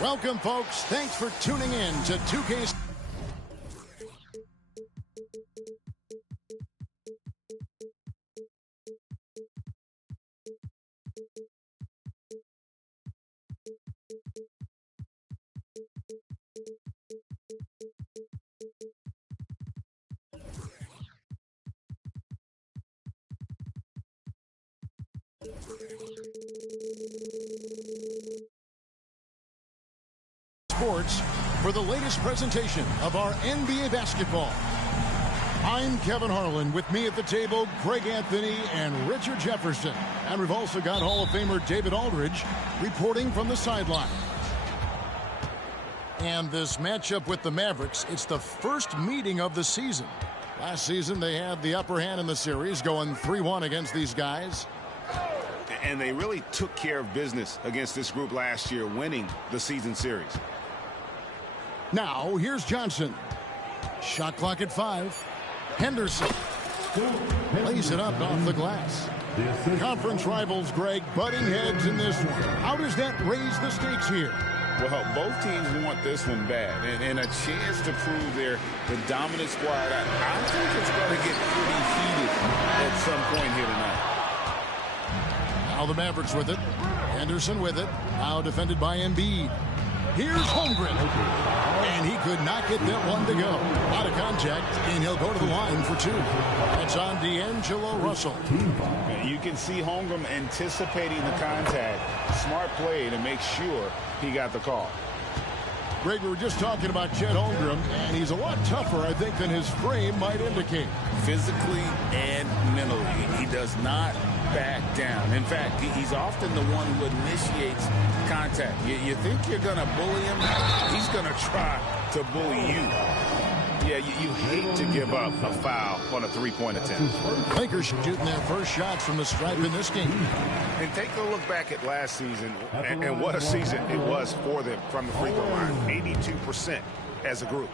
Welcome, folks. Thanks for tuning in to 2K. Sports for the latest presentation of our NBA basketball. I'm Kevin Harlan. With me at the table, Greg Anthony and Richard Jefferson. And we've also got Hall of Famer David Aldridge reporting from the sideline. And this matchup with the Mavericks, it's the first meeting of the season. Last season, they had the upper hand in the series, going 3-1 against these guys. And they really took care of business against this group last year, winning the season series. Now, here's Johnson. Shot clock at 5. Henderson lays it up off the glass. Conference rivals, Greg, butting heads in this one. How does that raise the stakes here? Well, both teams want this one bad, and a chance to prove they're the dominant squad. I think it's going to get pretty heated at some point here tonight. Now the Mavericks with it. Henderson with it. Now defended by Embiid. Here's Holmgren. And he could not get that one to go. Out of contact, and he'll go to the line for 2. That's on D'Angelo Russell. You can see Holmgren anticipating the contact. Smart play to make sure he got the call. Greg, we were just talking about Chet Holmgren, and he's a lot tougher, I think, than his frame might indicate. Physically and mentally, he does not back down. In fact, he's often the one who initiates contact. You think you're going to bully him? He's going to try to bully you. Yeah, you hate to give up a foul on a three-point attempt. Lakers shooting their first shots from the stripe in this game. And take a look back at last season, and what a season it was for them from the free throw line. 82% as a group.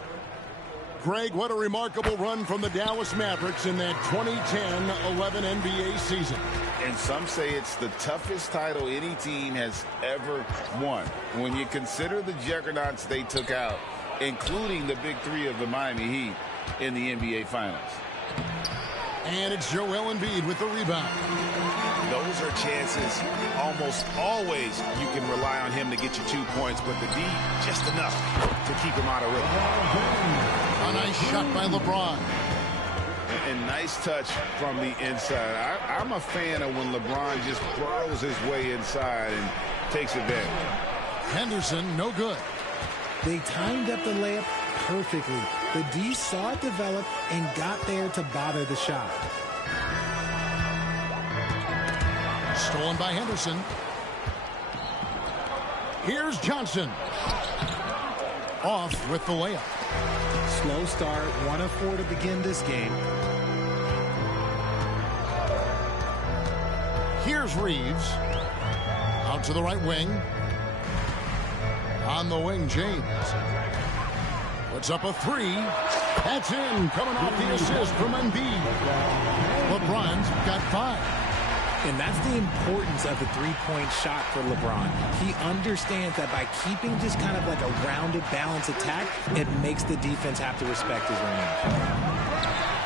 Greg, what a remarkable run from the Dallas Mavericks in that 2010-11 NBA season. And some say it's the toughest title any team has ever won. When you consider the juggernauts they took out, including the big three of the Miami Heat in the NBA Finals. And it's Joel Embiid with the rebound. Those are chances almost always you can rely on him to get you 2 points, but the D, just enough to keep him out of rhythm. A nice shot by LeBron. And nice touch from the inside. I'm a fan of when LeBron just burrows his way inside and takes advantage. Henderson, no good. They timed up the layup perfectly. The D saw it develop and got there to bother the shot. Stolen by Henderson. Here's Johnson. Off with the layup. Slow start, 1 of 4 to begin this game. Here's Reeves. Out to the right wing. On the wing, James. Puts up a 3. That's in. Coming off the assist from Embiid. LeBron's got 5. And that's the importance of the three-point shot for LeBron. He understands that by keeping just kind of like a rounded, balanced attack, it makes the defense have to respect his range.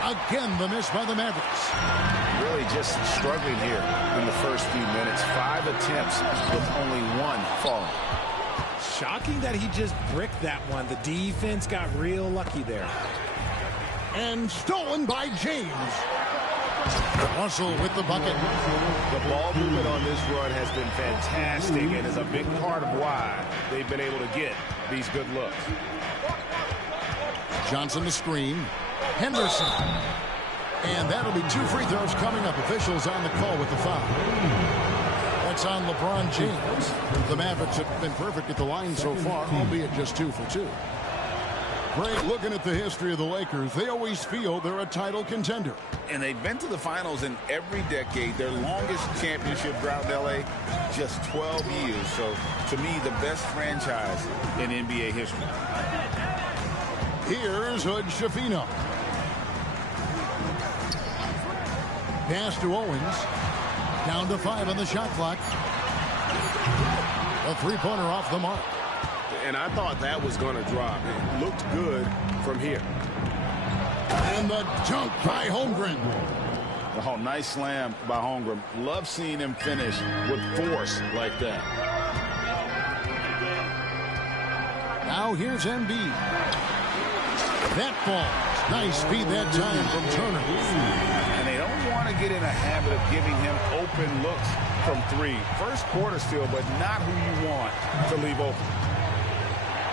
Again, the miss by the Mavericks. Really just struggling here in the first few minutes. 5 attempts with only 1 falling. Shocking that he just bricked that one. The defense got real lucky there. And stolen by James. Russell with the bucket. The ball movement on this run has been fantastic and is a big part of why they've been able to get these good looks. Johnson the screen. Henderson. And that'll be 2 free throws coming up. Officials on the call with the foul. That's That's on LeBron James. The Mavericks have been perfect at the line so far, albeit just 2 for 2. Great looking at the history of the Lakers. They always feel they're a title contender. And they've been to the finals in every decade. Their longest championship drought in L.A., just 12 years. So, to me, the best franchise in NBA history. Here's Hood Schifino. Pass to Owens. Down to 5 on the shot clock. A three-pointer off the mark. And I thought that was going to drop. It looked good from here. And the dunk by Holmgren. Oh, nice slam by Holmgren. Love seeing him finish with force like that. Now here's Embiid. That falls. Nice speed that time from Turner. And they don't want to get in a habit of giving him open looks from 3. First quarter still, but not who you want to leave open.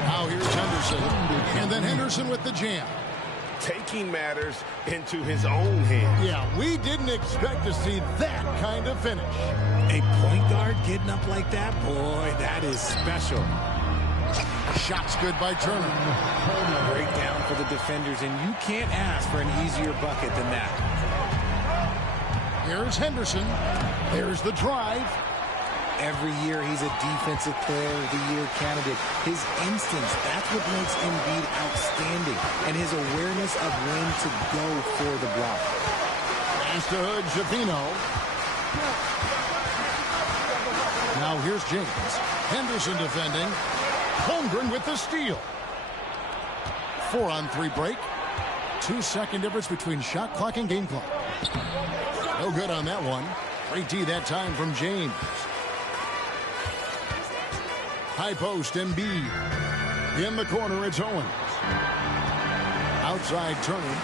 Now here's Henderson. And then Henderson with the jam. Taking matters into his own hands. Yeah, we didn't expect to see that kind of finish. A point guard getting up like that? Boy, that is special. Shot's good by Turner. Breakdown for the defenders, and you can't ask for an easier bucket than that. Here's Henderson. There's the drive. Every year he's a defensive player of the year candidate. His instincts, that's what makes Embiid outstanding. And his awareness of when to go for the block. Pass to Hood Schifino. Now here's James. Henderson defending. Holmgren with the steal. 4-on-3 break. 2-second difference between shot clock and game clock. No good on that one. Great D that time from James. High post, Embiid. In the corner, it's Owens. Outside, Turner.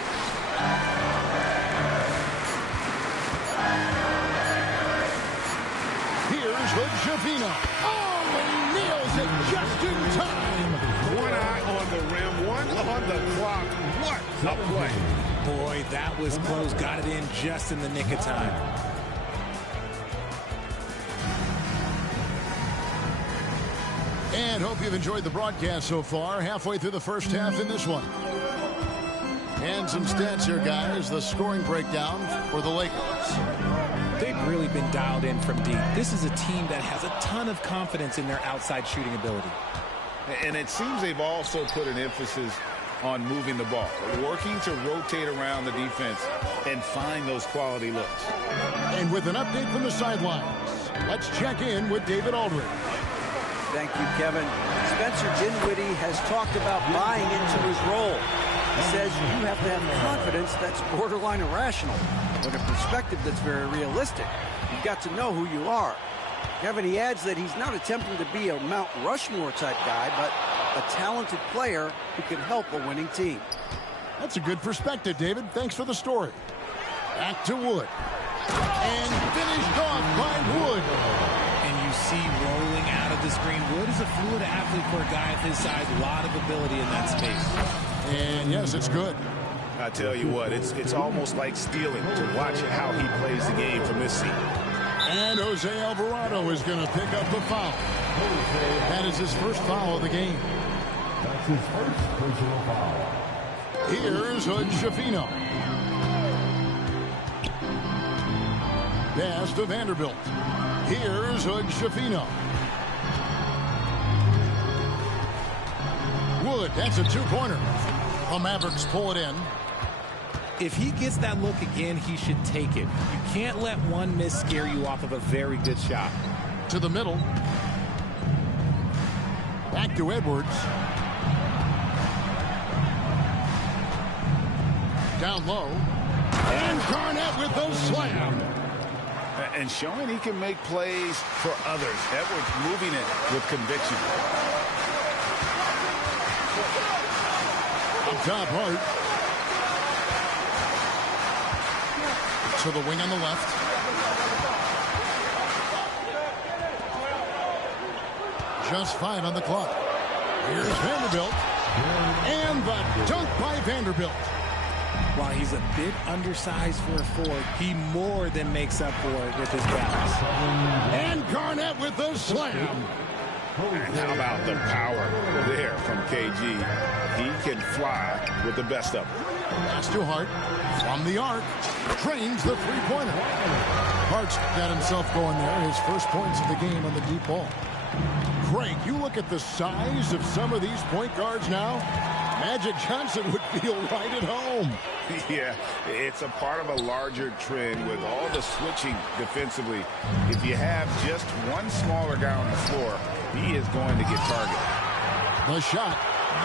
Here's Hood Schifino. Oh, he nails it just in time. One eye on the rim, one on the clock. What a play. Boy, that was close. Got it in just in the nick of time. And hope you've enjoyed the broadcast so far. Halfway through the first half in this one. And some stats here, guys. The scoring breakdown for the Lakers. They've really been dialed in from deep. This is a team that has a ton of confidence in their outside shooting ability. And it seems they've also put an emphasis on moving the ball, working to rotate around the defense and find those quality looks. And with an update from the sidelines, let's check in with David Aldridge. Thank you, Kevin. Spencer Dinwiddie has talked about buying into his role. He says you have to have confidence that's borderline irrational, but a perspective that's very realistic. You've got to know who you are. Kevin, he adds that he's not attempting to be a Mount Rushmore type guy, but a talented player who can help a winning team. That's a good perspective, David. Thanks for the story. Back to Wood. And finished off by Wood. And you see rolling out of the screen. Wood is a fluid athlete for a guy of his size. A lot of ability in that space. And yes, it's good. I tell you what, it's almost like stealing to watch how he plays the game from this seat. And Jose Alvarado is going to pick up the foul. That is his first foul of the game. That's his first personal foul. Here's Hood Schifino. Pass to Vanderbilt. Here's Hood Schifino. Wood, that's a two-pointer. The Mavericks pull it in. If he gets that look again, he should take it. You can't let one miss scare you off of a very good shot. To the middle. Back to Edwards. Down low. And Garnett with the slam. And showing he can make plays for others. Edwards moving it with conviction. Up top, Hart. To the wing on the left. Just 5 on the clock. Here's Vanderbilt. And the dunk by Vanderbilt. While he's a bit undersized for a forward, he more than makes up for it with his balance. And Garnett with a slam. And how about the power there from KG? He can fly with the best of them. Pass to Hart from the arc. Trains the three-pointer. Hart's got himself going there. His first points of the game on the deep ball. Craig, you look at the size of some of these point guards now. Magic Johnson would feel right at home. Yeah, it's a part of a larger trend with all the switching defensively. If you have just one smaller guy on the floor, he is going to get targeted. The shot,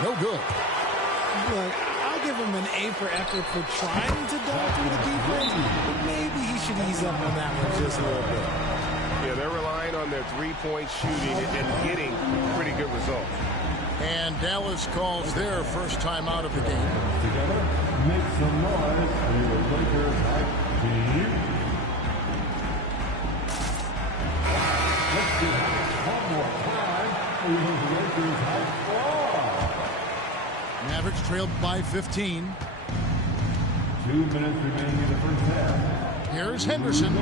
no good. Look, I'll give him an A for effort for trying to dunk through the defense, but maybe he should ease up on that one just a little bit. Yeah, they're relying on their three-point shooting and getting pretty good results. And Dallas calls their first time out of the game. Together, make some noise for your Lakers hype team. Let's do one more time for your Lakers hype squad. Mavericks trailed by 15. 2 minutes remaining in the first half. Here's Henderson.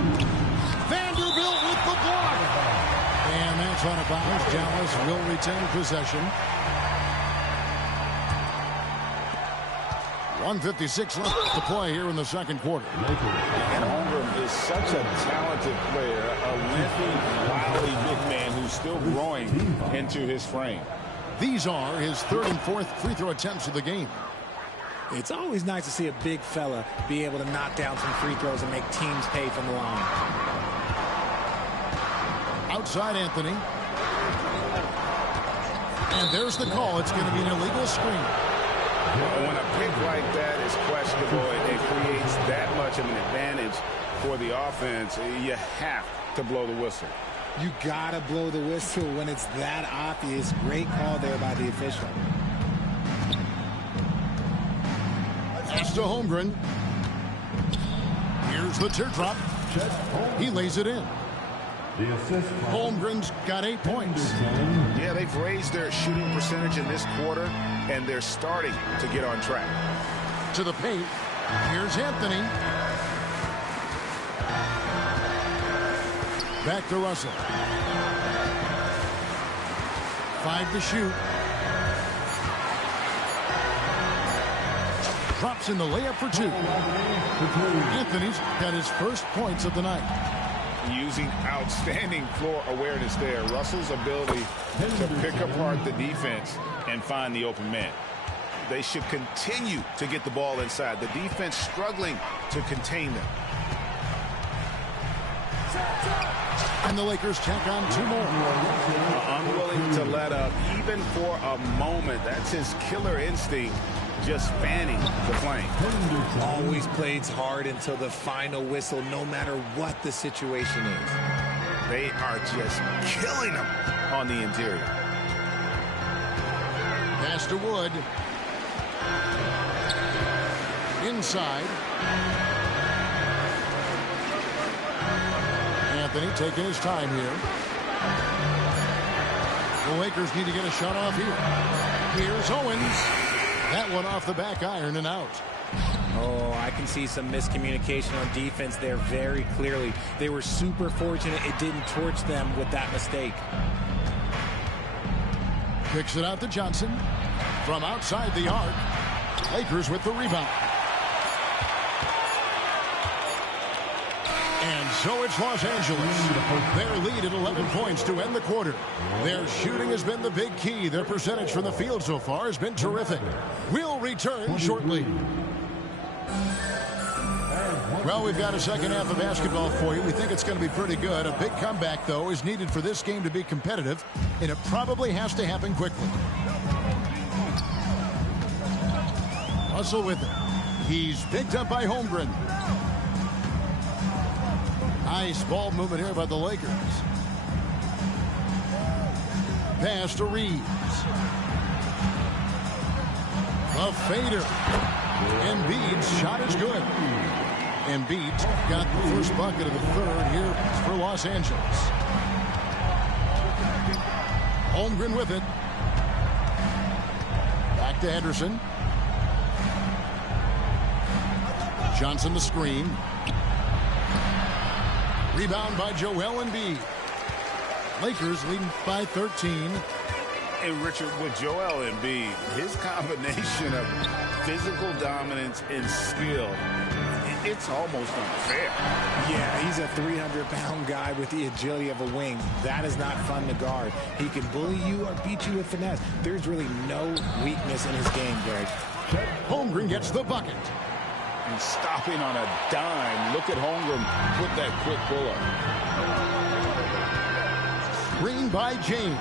Vanderbilt with the block. And that's on a bounce. Dallas will retain possession. 1:56 left to play here in the second quarter. And Holmgren is such a talented player, a lengthy, wily big man who's still growing into his frame. These are his third and fourth free throw attempts of the game. It's always nice to see a big fella be able to knock down some free throws and make teams pay from the line. Outside Anthony. And there's the call. It's going to be an illegal screen. When a pick like that is questionable and it creates that much of an advantage for the offense, you have to blow the whistle. You gotta blow the whistle when it's that obvious. Great call there by the official. Pass to Holmgren. Here's the teardrop. He lays it in. The assist. Holmgren's got 8 points. Yeah, they've raised their shooting percentage in this quarter, and they're starting to get on track. To the paint. Here's Anthony. Back to Russell. 5 to shoot. Drops in the layup for 2. Anthony's got his first points of the night. Using outstanding floor awareness there. Russell's ability to pick apart the defense and find the open man. They should continue to get the ball inside. The defense struggling to contain them. And the Lakers tack on 2 more. Unwilling to let up even for a moment. That's his killer instinct, just fanning the flame. Always plays hard until the final whistle, no matter what the situation is. They are just killing him on the interior. Pass to Wood. Inside. Anthony taking his time here. The Lakers need to get a shot off here. Here's Owens. That one off the back iron and out. Oh, I can see some miscommunication on defense there very clearly. They were super fortunate it didn't torch them with that mistake. Kicks it out to Johnson. From outside the arc. Lakers with the rebound. And so it's Los Angeles. Their lead at 11 points to end the quarter. Their shooting has been the big key. Their percentage from the field so far has been terrific. We'll return shortly. Well, we've got a second half of basketball for you. We think it's going to be pretty good. A big comeback, though, is needed for this game to be competitive, and it probably has to happen quickly. Russell with it. He's picked up by Holmgren. Nice ball movement here by the Lakers. Pass to Reeves. A fader. Embiid's shot is good. Embiid got the first bucket of the third here for Los Angeles. Holmgren with it. Back to Henderson. Johnson the screen. Rebound by Joel Embiid. Lakers leading by 13. And Richard, with Joel Embiid, his combination of physical dominance and skill, it's almost unfair. Yeah, he's a 300-pound guy with the agility of a wing. That is not fun to guard. He can bully you or beat you with finesse. There's really no weakness in his game, Greg. Holmgren gets the bucket. And stopping on a dime. Look at Holmgren put that quick pull-up. Screen by James.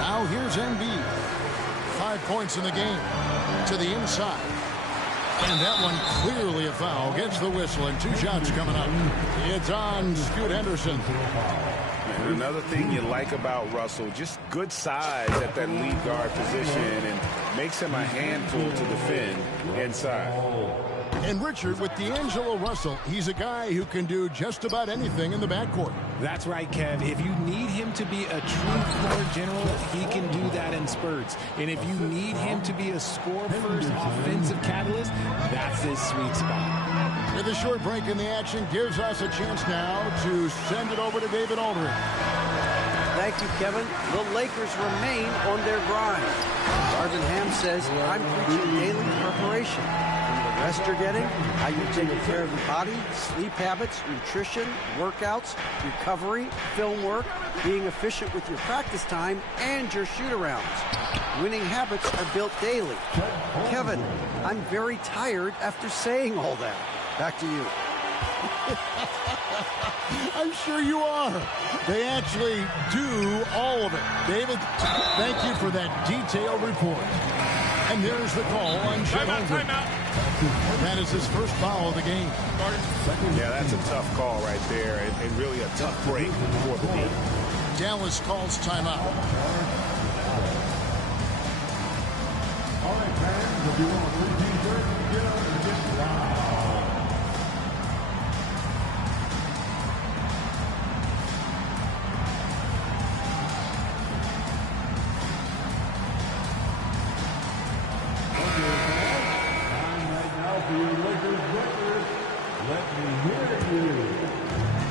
Now here's Embiid. 5 points in the game. To the inside. And that one clearly a foul. Gets the whistle and 2 shots coming up. It's on Scoot Henderson. And another thing you like about Russell, just good size at that lead guard position and makes him a handful to defend inside. And Richard, with D'Angelo Russell, he's a guy who can do just about anything in the backcourt. That's right, Kev. If you need him to be a true floor general, he can do that in spurts. And if you need him to be a score-first offensive catalyst, that's his sweet spot. With a short break in the action, gives us a chance now to send it over to David Aldridge. Thank you, Kevin. The Lakers remain on their grind. Marvin Ham says, I'm preaching daily preparation. From the rest you're getting, how you're taking care of your body, sleep habits, nutrition, workouts, recovery, film work, being efficient with your practice time, and your shoot-arounds. Winning habits are built daily. Kevin, I'm very tired after saying all that. Back to you. I'm sure you are. They actually do all of it. David, thank you for that detailed report. And there's the call on Chet Holmgren. That is his first foul of the game. Yeah, that's a tough call right there, and really a tough break for the team. Dallas calls timeout. All right, fans, if you want a free t-shirt, get up and get loud.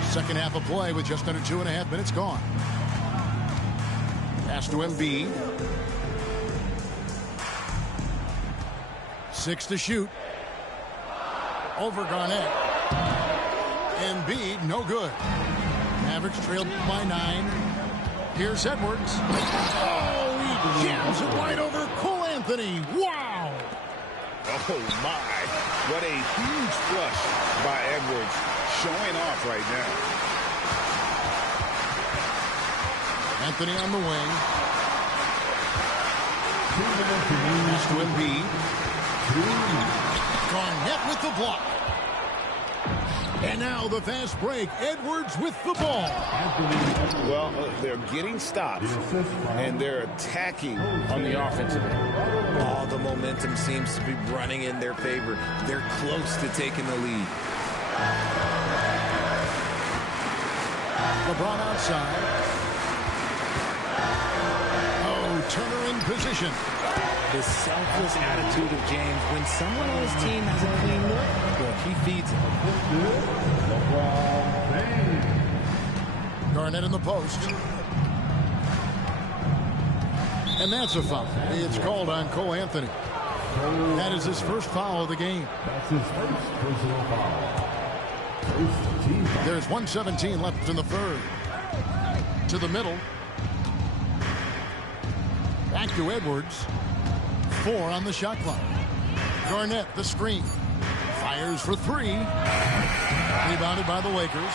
Second half of play with just under 2.5 minutes gone. Pass to Embiid. 6 to shoot. Over Garnett. Embiid, no good. Mavericks trailed by 9. Here's Edwards. Oh, he jams it right over Cole Anthony. Wow! Oh, my. What a huge flush by Edwards. Showing off right now. Anthony on the wing. Pass to Embiid. Garnett with the block. And now the fast break. Edwards with the ball. Well, they're getting stops, and they're attacking on the offensive end. All the momentum seems to be running in their favor. They're close to taking the lead. LeBron outside. Oh, Turner in position. The selfless attitude of James. When someone on his team has a clean look, well, he feeds it. Garnett in the post. And that's a foul. It's called on Cole Anthony. That is his first foul of the game. That's his first personal foul. First team foul. There's 1:17 left in the third. To the middle. Back to Edwards. 4 on the shot clock. Garnett, the screen. Fires for 3. Rebounded by the Lakers.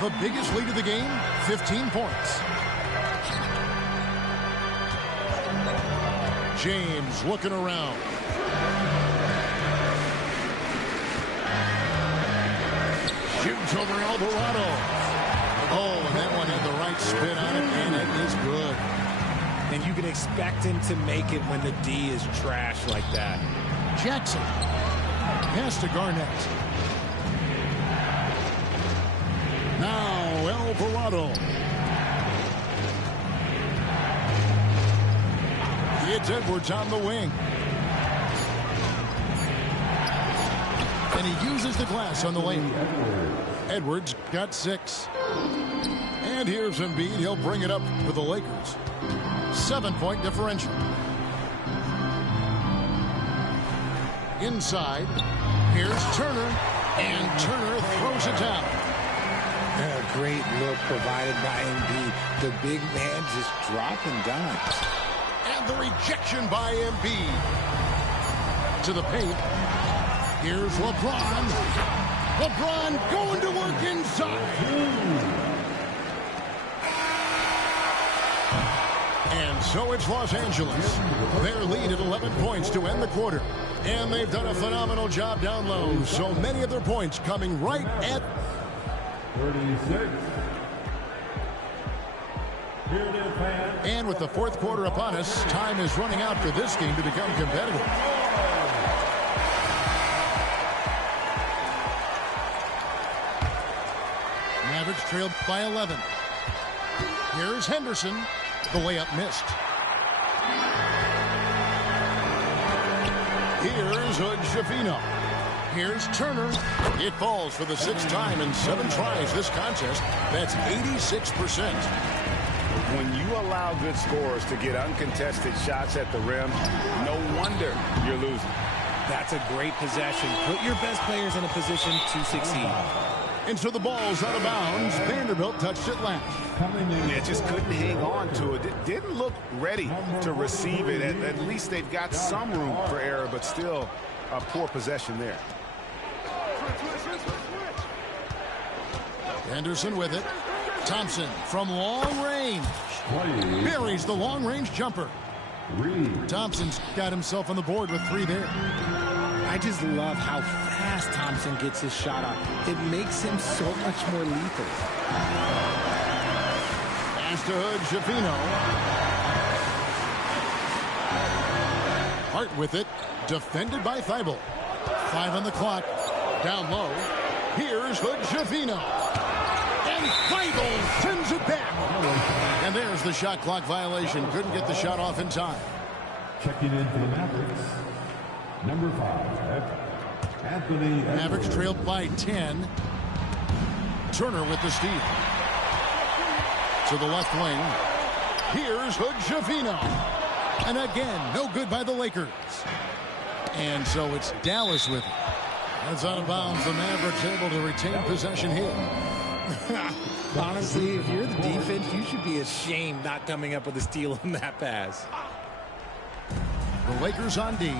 The biggest lead of the game, 15 points. James looking around. Shoots over Alvarado. Oh, and that one had the right spin on it, and it is good. And you can expect him to make it when the D is trash like that. Jackson. Pass to Garnett. Now Alvarado. It's Edwards on the wing. And he uses the glass on the lane. Edwards got 6. And here's Embiid. He'll bring it up for the Lakers. 7-point differential. Inside. Here's Turner. And Turner throws it down. A great look provided by Embiid. The big man just dropping dimes. And the rejection by Embiid. To the paint. Here's LeBron. LeBron going to work inside. And so it's Los Angeles. Their lead at 11 points to end the quarter. And they've done a phenomenal job down low. So many of their points coming right at 36. And with the fourth quarter upon us, time is running out for this game to become competitive. Mavericks trailed by 11. Here's Henderson. The layup missed. Here's Hood-Schifino. Here's Turner. It falls for the 6th time in 7 tries this contest. That's 86%. When you allow good scorers to get uncontested shots at the rim, no wonder you're losing. That's a great possession. Put your best players in a position to succeed. And so the ball's out of bounds. Vanderbilt touched it last. Yeah, just couldn't hang on to it. Didn't look ready to receive it. At least they've got some room for error, but still a poor possession there. Anderson with it. Thompson from long range. Buries the long-range jumper. Thompson's got himself on the board with 3 there. I just love how fast Thompson gets his shot off. It makes him so much more lethal. Pass to Hood-Schifino. Hart with it. Defended by Thibault. 5 on the clock. Down low. Here's Hood-Schifino. And Thibault sends it back. And there's the shot clock violation. Couldn't get the shot off in time. Checking in for the Mavericks. Number 5, Anthony Edwards. Mavericks trailed by 10. Turner with the steal. To the left wing. Here's Hood-Schifino. And again, no good by the Lakers. And so it's Dallas with it. That's out of bounds. The Mavericks able to retain possession here. Honestly, if you're the defense, you should be ashamed not coming up with a steal on that pass. The Lakers on D.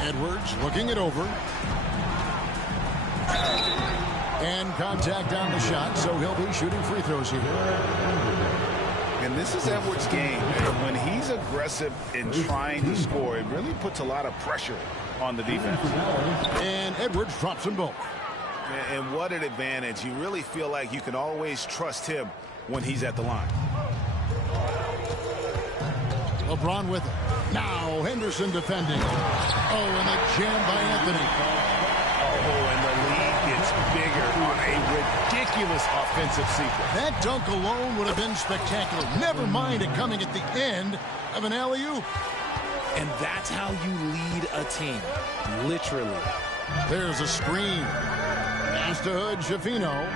Edwards looking it over. And contact on the shot, so he'll be shooting free throws here. And this is Edwards' game. And when he's aggressive in trying to score, it really puts a lot of pressure on the defense. And Edwards drops them both. And what an advantage. You really feel like you can always trust him when he's at the line. LeBron with it. Now Henderson defending. Oh, and the jam by Anthony. Oh, and the lead gets bigger on a ridiculous offensive sequence. That dunk alone would have been spectacular. Never mind it coming at the end of an alley-oop. And that's how you lead a team. Literally. There's a screen. Pass to Hood-Schifino.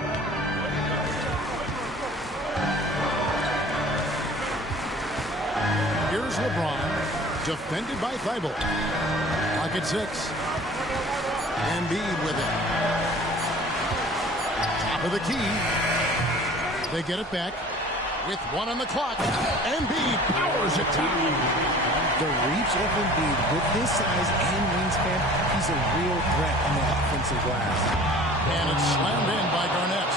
Here's LeBron. Defended by Thibault. Clock at 6. Embiid with it. Top of the key. They get it back. With 1 on the clock. Embiid powers it down. The reach of Embiid with his size and wingspan, he's a real threat on the offensive glass. And it's slammed in by Garnett.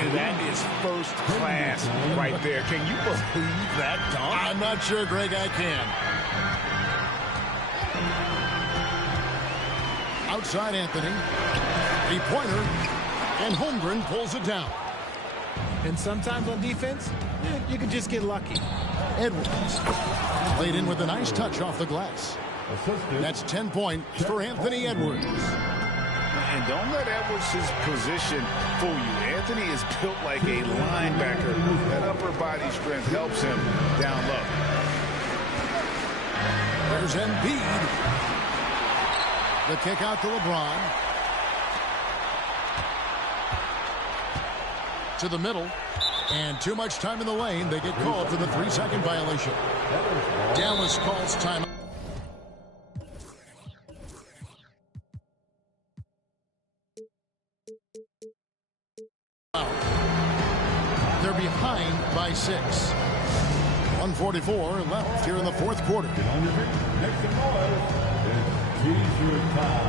And that is first class right there. Can you believe that dunk? I'm not sure, Greg, I can. Outside Anthony. Three-pointer. And Holmgren pulls it down. And sometimes on defense, you can just get lucky. Edwards. Laid in with a nice touch off the glass. That's 10 points for Anthony Edwards. And don't let Edwards' position fool you. Anthony is built like a linebacker. That upper body strength helps him down low. Here's Embiid. The kick out to LeBron. To the middle. And too much time in the lane. They get called for the 3-second violation. Dallas calls timeout. They're behind by 6. 1:44 left here in the fourth quarter. Make some noise. It's T-shirt time.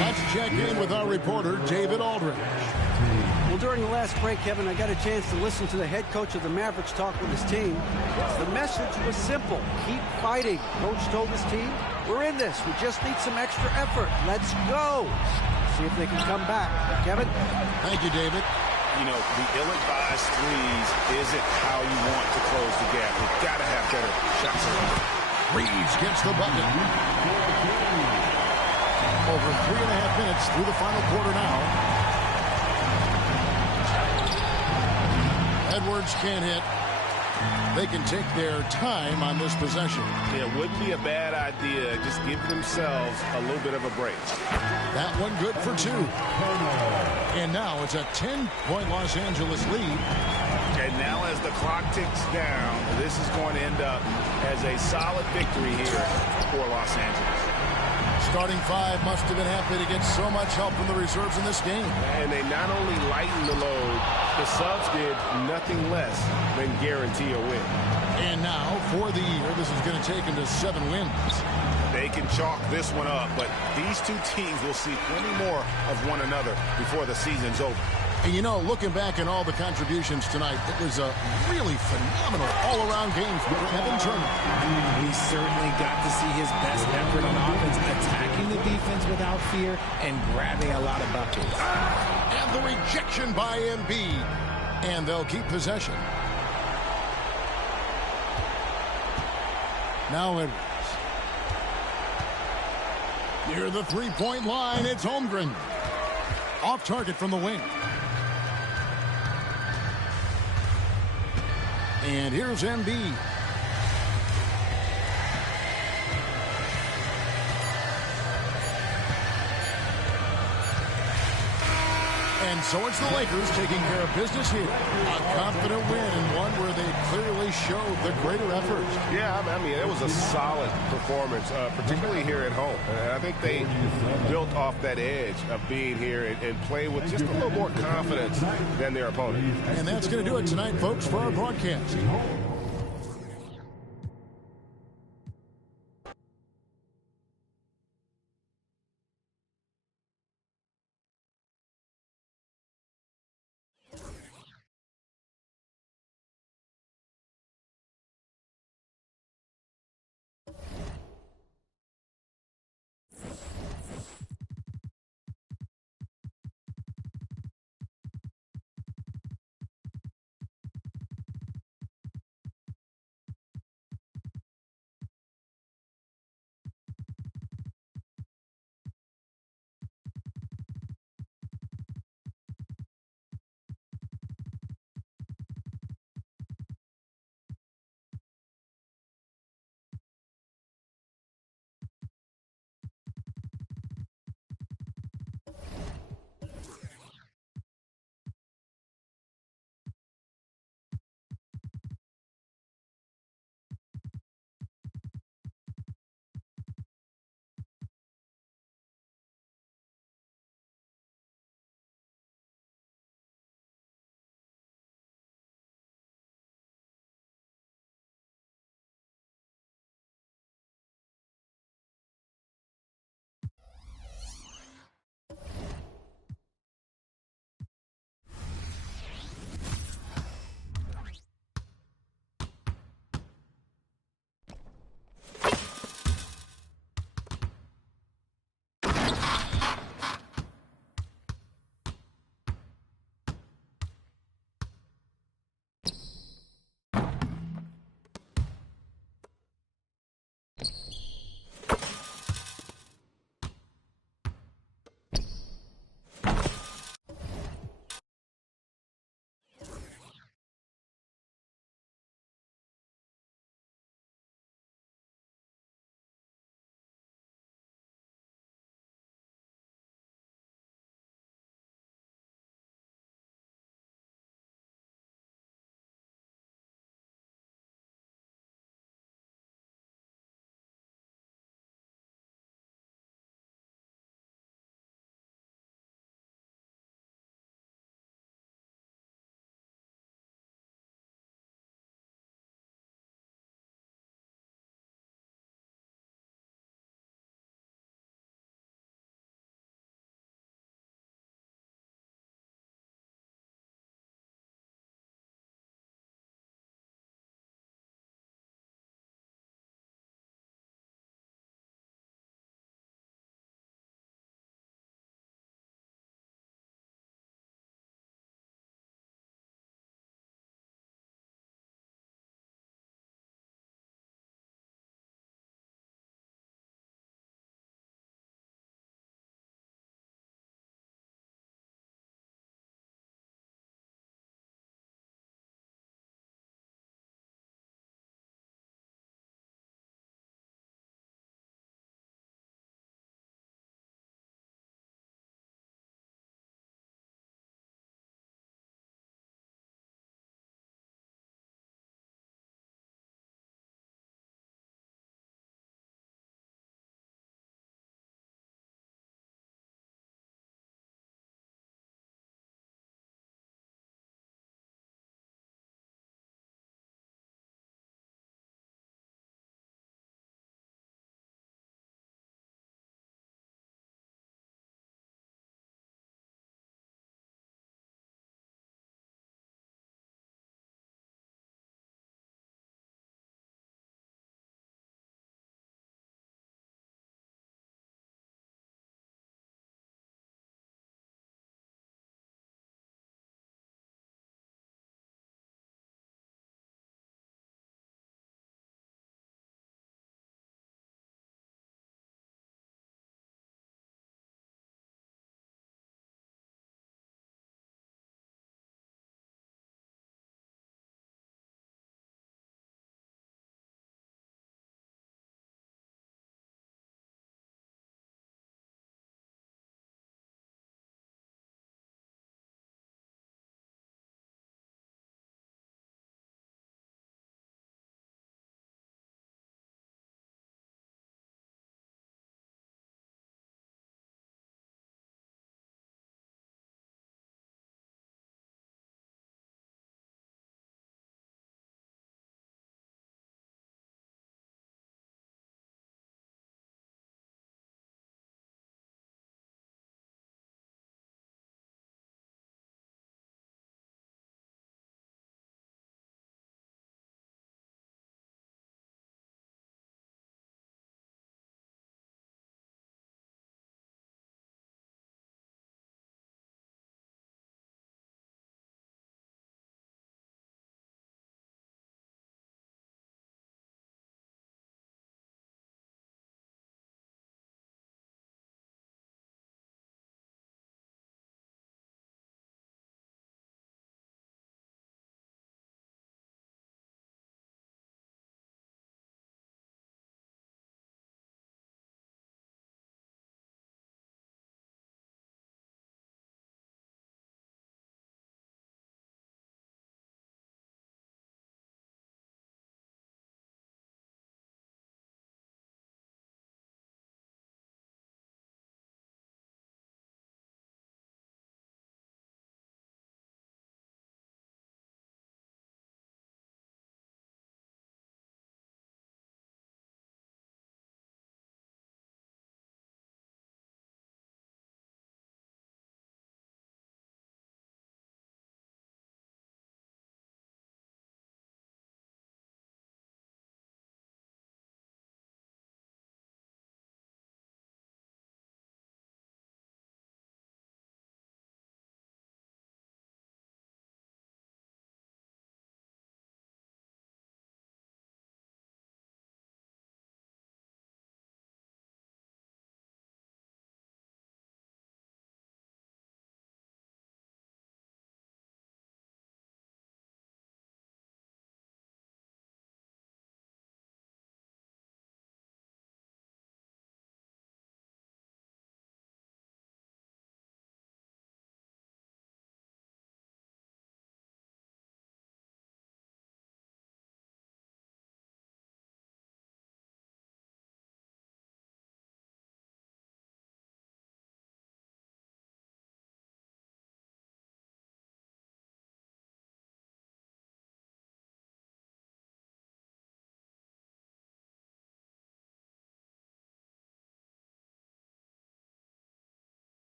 Let's check in with our reporter, David Aldridge. Well, during the last break, Kevin, I got a chance to listen to the head coach of the Mavericks talk with his team. The message was simple. Keep fighting. Coach told his team, we're in this. We just need some extra effort. Let's go. See if they can come back. Kevin? Thank you, David. You know, the ill-advised threes isn't how you want to close the gap. You've got to have better shots. Reeves gets the bucket. Over 3.5 minutes through the final quarter now. Edwards can't hit. They can take their time on this possession. It wouldn't be a bad idea. Just give themselves a little bit of a break. That one good for 2. And now it's a 10-point Los Angeles lead. And now as the clock ticks down, this is going to end up as a solid victory here for Los Angeles. Starting 5 must have been happy to get so much help from the reserves in this game. And they not only lightened the load, the subs did nothing less than guarantee a win. And now, for the year, this is going to take them to 7 wins. They can chalk this one up, but these two teams will see plenty more of one another before the season's over. And you know, looking back at all the contributions tonight, it was a really phenomenal all-around game from Kevin Turner. We certainly got to see his best effort on offense, attacking the defense without fear and grabbing a lot of buckets. And the rejection by Embiid. And they'll keep possession. Now Edwards. Near the three-point line, it's Holmgren. Off target from the wing. And here's Embiid. And so it's the Lakers taking care of business here. A confident win and one where they clearly showed the greater effort. Yeah, I mean, it was a solid performance, particularly here at home. And I think they built off that edge of being here and play with just a little more confidence than their opponent. And that's going to do it tonight, folks, for our broadcast.